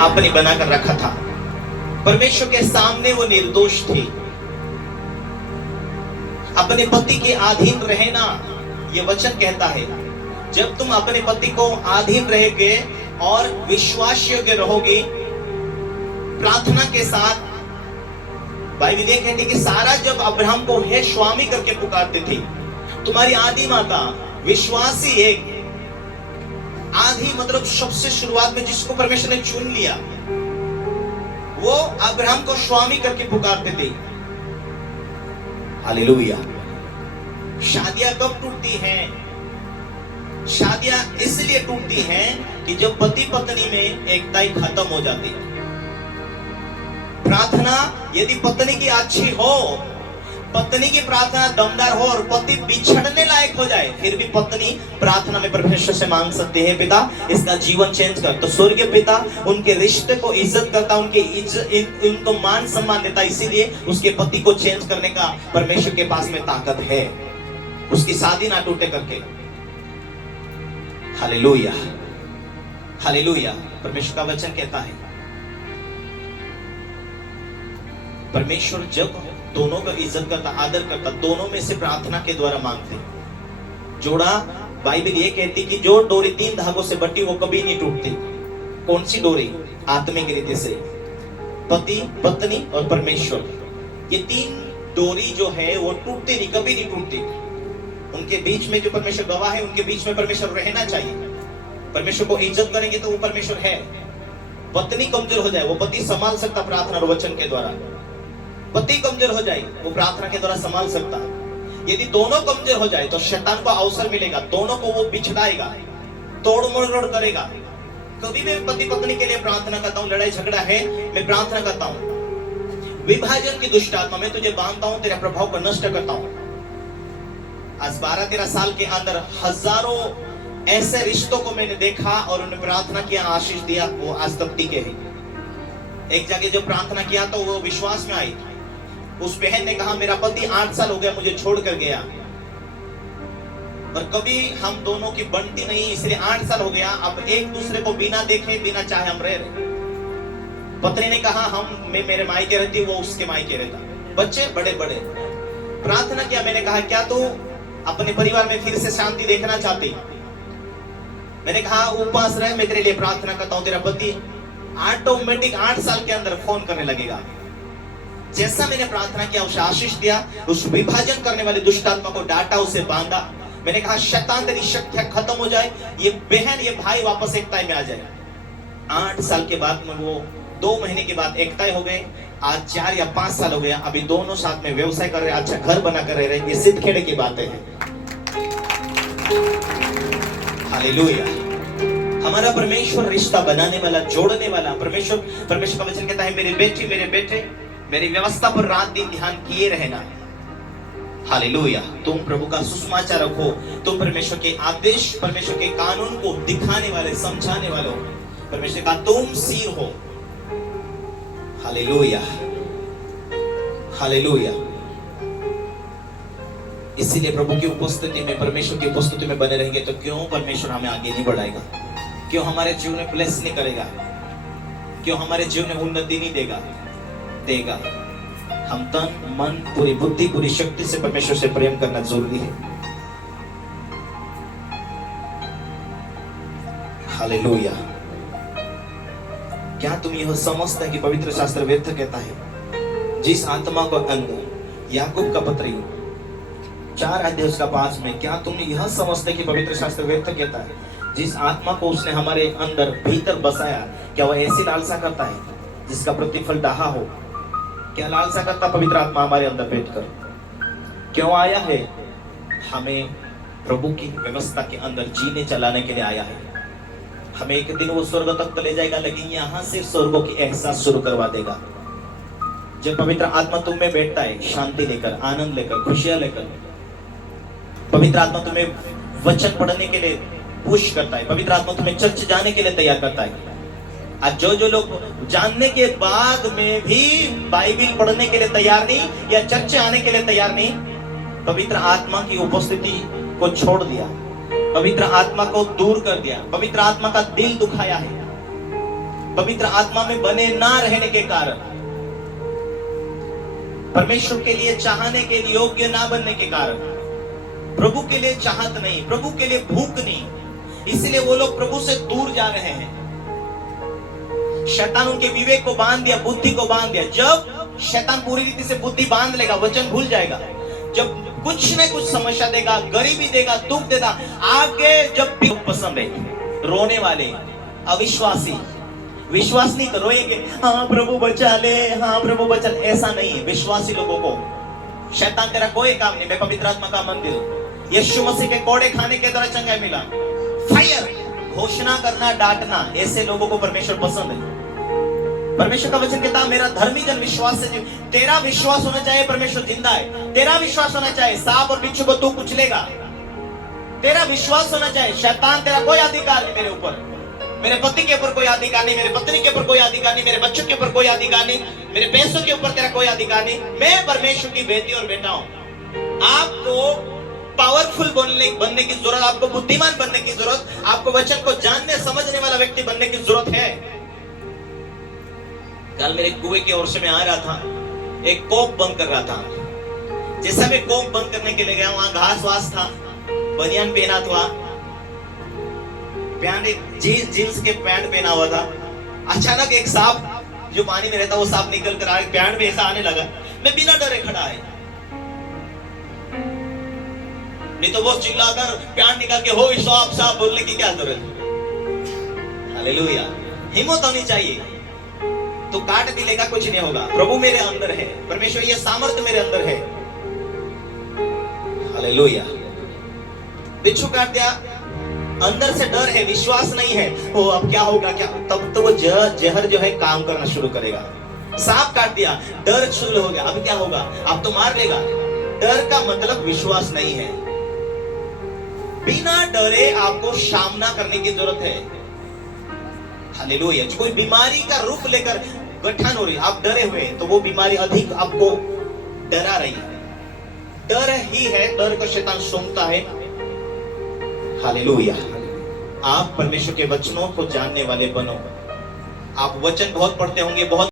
आपने बनाकर रखा था। परमेश्वर के सामने वो निर्दोष थे। अपने पति के अधीन रहना, ये वचन कहता है जब तुम अपने पति को अधीन रहोगे और विश्वास योग्य रहोगे प्रार्थना के साथ। बाइबल ये कहती है कि सारा जब अब्राहम को हे स्वामी करके पुकारते थे, तुम्हारी आदि माता विश्वासी एक आदि मतलब सबसे शुरुआत में जिसको परमेश्वर ने चुन लिया, वो अब्राहम को स्वामी करके पुकारते थे। हालेलुया। शादियां कब टूटती हैं? शादियां इसलिए टूटती हैं कि जब पति पत्नी में एकता खत्म हो जाती है। प्रार्थना यदि पत्नी की अच्छी हो, पत्नी की प्रार्थना दमदार हो और पति बिछड़ने लायक हो जाए, फिर भी पत्नी प्रार्थना में परमेश्वर से मांग सकती है, पिता इसका जीवन चेंज कर। तो स्वर्गीय पिता उनके रिश्ते को इज्जत करता, उनको मान सम्मान देता, इसीलिए उसके पति को चेंज करने का परमेश्वर के पास में ताकत है, उसकी शादी ना टूटे करके। Hallelujah, hallelujah. परमेश्वर का वचन कहता है परमेश्वर जब दोनों का इज्जत करता, आदर करता, दोनों में से प्रार्थना के द्वारा मांगते। जोड़ा बाइबल ये कहती कि जो डोरी 3 धागों से बटी वो कभी नहीं टूटती। कौन सी डोरी? आत्मिक रीति से पति, पत्नी और परमेश्वर, ये 3 डोरी जो है वो टूटती नहीं, कभी नहीं टूटती। उनके बीच में जो परमेश्वर गवाह है, उनके बीच में परमेश्वर रहना चाहिए। परमेश्वर को इज्जत करेंगे तो वो परमेश्वर है। पत्नी कमजोर हो जाए, वो पति संभाल सकता प्रार्थना और वचन के द्वारा। पति कमजोर हो जाए, वो प्रार्थना के द्वारा संभाल सकता। यदि दोनों कमजोर हो जाए तो शैतान को अवसर मिलेगा, दोनों को वो बिछड़ाएगा, तोड़ मरोड़ करेगा। कभी भी पति पत्नी के लिए प्रार्थना करता हूँ, लड़ाई झगड़ा है, मैं प्रार्थना करता हूँ, विभाजन की दुष्ट आत्मा में तुझे बांधता हूँ, तेरे प्रभाव को नष्ट करता हूँ। आज 12-13 साल के अंदर हजारों ऐसे रिश्तों को मैंने देखा और उन्हें प्रार्थना किया, आशीष दिया, वो आज तक टिके हैं। एक जगह जब प्रार्थना किया तो वो विश्वास में आई। उस बहन ने कहा मेरा पति 8 साल हो गया मुझे छोड़कर गया और कभी हम दोनों की बनती नहीं, इसलिए 8 साल हो गया, अब एक दूसरे को बिना देखे बिना चाहे हम रह रहे। पत्नी ने कहा मैं मेरे मायके रहती, वो उसके मायके रहता, बच्चे बड़े बड़े। प्रार्थना किया, मैंने कहा क्या तू अपने परिवार में फिर से शांति देखना चाहती? मैंने कहा उपवास रहे, मैं तेरे लिए प्रार्थना करता हूं, तेरा पति ऑटोमेटिक 8 साल के अंदर फोन करने लगेगा। जैसा मैंने प्रार्थना किया उसे आशीष दिया, उस विभाजन करने वाली दुष्ट आत्मा को डांटा, उसे बांधा। मैंने कहा शैतान तेरी शक्तियां खत्म हो जाए, ये बहन ये भाई वापस एकता में आ जाए। 8 साल के बाद में वो 2 महीने के बाद एकता हो गए। आज 4 या 5 साल हो गया, अभी दोनों साथ में व्यवसाय कर रहे, अच्छा घर बना कर रह रहे। ये सिद्ध खेड़े की बातें हैं। हालेलुया। हमारा परमेश्वर रिश्ता बनाने वाला, जोड़ने वाला परमेश्वर का वचन कहता है मेरे बेटे मेरी व्यवस्था पर रात दिन ध्यान किए रहना। हालेलुया। तुम प्रभु का सुसमाचार रखो, तुम परमेश्वर के आदेश, परमेश्वर के कानून को दिखाने वाले, समझाने वाले हो। परमेश्वर का तुम सिर हो। Hallelujah, hallelujah. इसीलिए प्रभु की उपस्थिति में, परमेश्वर की उपस्थिति में बने रहेंगे तो क्यों परमेश्वर हमें आगे नहीं बढ़ाएगा? क्यों हमारे जीवन में ब्लेस नहीं करेगा? क्यों हमारे जीवन में उन्नति नहीं देगा? हम तन मन पूरी बुद्धि पूरी शक्ति से परमेश्वर से प्रेम करना जरूरी है। हालेलुया। क्या तुम यह समझते हैं कि पवित्र शास्त्र व्यर्थ कहता है जिस आत्मा को अंदर, याकूब का पत्री 4 अध्याय उसका 5 में, क्या तुम यह समझते कि पवित्र शास्त्र व्यर्थ कहता है जिस आत्मा को उसने हमारे अंदर भीतर बसाया, क्या वह ऐसी लालसा करता है जिसका प्रतिफल दाह हो? क्या लालसा करता पवित्र आत्मा हमारे अंदर बैठकर? क्यों आया है? हमें प्रभु की व्यवस्था के अंदर जीने चलाने के लिए आया है। हमें एक दिन वो स्वर्ग तक ले जाएगा, लेकिन यहाँ से स्वर्गों की एहसास शुरू करवा देगा। जब पवित्र आत्मा तुम में बैठता है, शांति लेकर, आनंद लेकर, खुशियां लेकर, पवित्र आत्मा तुम्हें वचन पढ़ने के लिए पुश करता है, पवित्र आत्मा तुम्हें चर्च जाने के लिए तैयार करता है। आज जो लोग जानने के बाद में भी बाइबल पढ़ने के लिए तैयार नहीं या चर्च आने के लिए तैयार नहीं, पवित्र आत्मा की उपस्थिति को छोड़ दिया, पवित्र आत्मा को दूर कर दिया, पवित्र आत्मा का दिल दुखाया है। पवित्र आत्मा में बने ना रहने के कारण, परमेश्वर के लिए चाहने के लिए योग्य ना बनने के कारण, प्रभु के लिए चाहत नहीं, प्रभु के लिए भूख नहीं, इसलिए वो लोग प्रभु से दूर जा रहे हैं। शैतान उनके विवेक को बांध दिया, बुद्धि को बांध दिया। जब शैतान पूरी रीति से बुद्धि बांध लेगा, वचन भूल जाएगा, जब कुछ न कुछ समस्या देगा, गरीबी देगा, दुख देगा, आगे जब भी पसंद है, रोने वाले, अविश्वासी, विश्वास नहीं तो रोएंगे, हाँ प्रभु बचा ले, हाँ प्रभु बचा ले। ऐसा नहीं है। विश्वासी लोगों को शैतान तेरा कोई काम नहीं। मैं पवित्र आत्मा का मंदिर हूं, यीशु मसीह के कोड़े खाने के द्वारा चंगाई मिला। फायर, घोषणा करना, डांटना, ऐसे लोगों को परमेश्वर पसंद है। परमेश्वर का वचन कहता है मेरा धर्मी जन विश्वास से जीव। तेरा विश्वास होना चाहिए परमेश्वर जिंदा है। तेरा विश्वास होना चाहिए सांप और बिच्छू को तू कुचलेगा। तेरा विश्वास होना चाहिए शैतान तेरा कोई अधिकार नहीं मेरे ऊपर, मेरे पति के ऊपर कोई अधिकार नहीं, मेरे पत्नी के ऊपर कोई अधिकार नहीं, मेरे बच्चों के ऊपर कोई अधिकार नहीं, मेरे पैसों के ऊपर तेरा कोई अधिकार नहीं। मैं परमेश्वर की बेटी और बेटा हूं। आपको पावरफुल बनने की जरूरत, आपको बुद्धिमान बनने की जरूरत, आपको वचन को जानने समझने वाला व्यक्ति बनने की जरूरत है। कल मेरे कुएं की ओर से मैं आ रहा था, एक कोक बंद कर रहा था। जैसा मैं कोक बंद करने के लिए गया, वहां घास वास था, बनियान पहना था, जींस के पैंट पहना हुआ था। अचानक एक सांप जो पानी में रहता वो सांप निकल कर आया, पैंट में ऐसा आने लगा। मैं बिना डरे खड़ा है, नहीं तो वो चिल्लाकर पैंट निकाल के हो सांप सांप बोलने की क्या जरूरत। हालेलुया, हिम्मत होनी चाहिए। तो काट भी लेगा, कुछ नहीं होगा। प्रभु मेरे अंदर है, परमेश्वर ये सामर्थ्य मेरे अंदर है। हालेलुया। बिच्छू काट दिया, अंदर से डर है, विश्वास नहीं है, वो अब क्या होगा क्या, तब तो वो जहर जो है काम करना शुरू करेगा। सांप काट दिया, डर शुरू हो गया, अब क्या होगा, अब तो मार लेगा। डर का मतलब विश्वास नहीं है। बिना डरे आपको सामना करने की जरूरत है। हालेलुया। कोई बीमारी का रूप लेकर गठन हो रही, आप डरे हुए, तो वो बीमारी अधिक आपको डरा रही है। डर ही है, डर को शैतान सूंघता है। हालेलुया। आप परमेश्वर के वचनों को जानने वाले बनो। आप वचन बहुत पढ़ते होंगे, बहुत